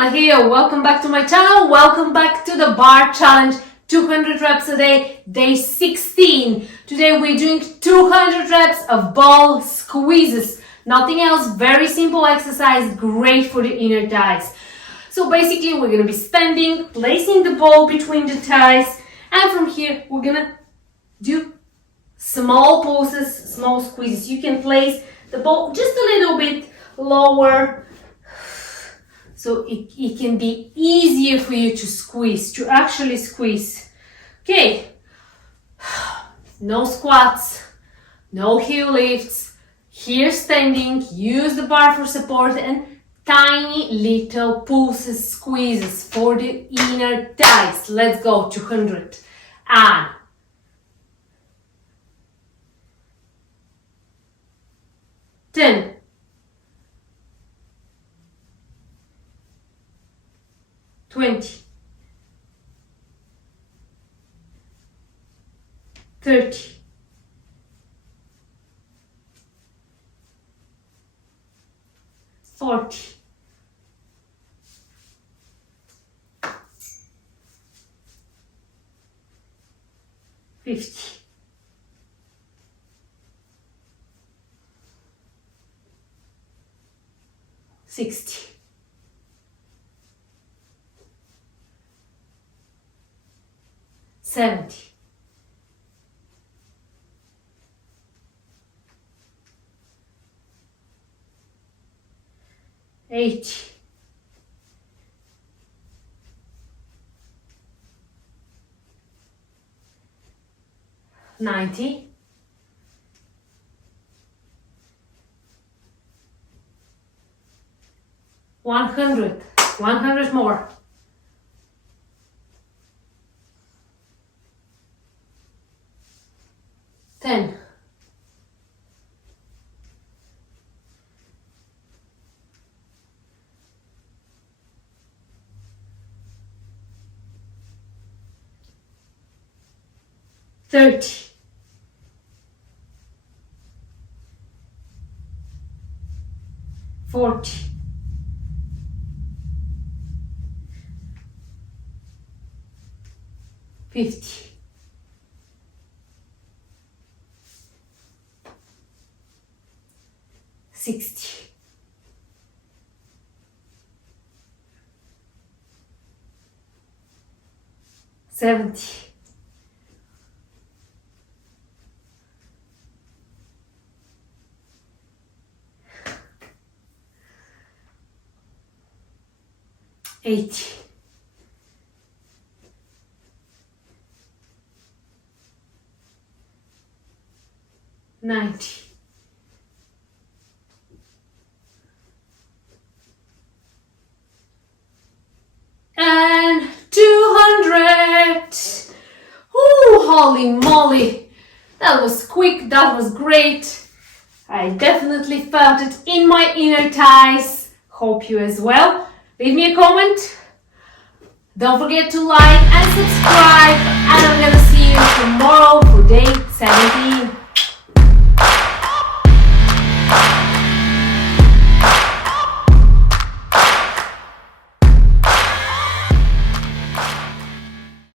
Joana here. Welcome back to my channel. Welcome back to the bar challenge. 200 reps a day, day 16. Today we're doing 200 reps of ball squeezes. Nothing else, very simple exercise, great for the inner thighs. So basically we're going to be placing the ball between the thighs, and from here we're going to do small pulses, small squeezes. You can place the ball just a little bit lower, so it can be easier for you to actually squeeze. Okay, no squats, no heel lifts, here standing, use the bar for support, and tiny little pulses, squeezes for the inner thighs. Let's go, 200, and 10, 20, 30, 40, 50, 60, 70, 80, 90, 100, 100 more, 10, 30, 40, 50, 60, 70, 80, 90, 200. Ooh, holy moly, that was quick, that was great. I definitely felt it in my inner thighs. Hope you as well. Leave me a comment. Don't forget to like and subscribe.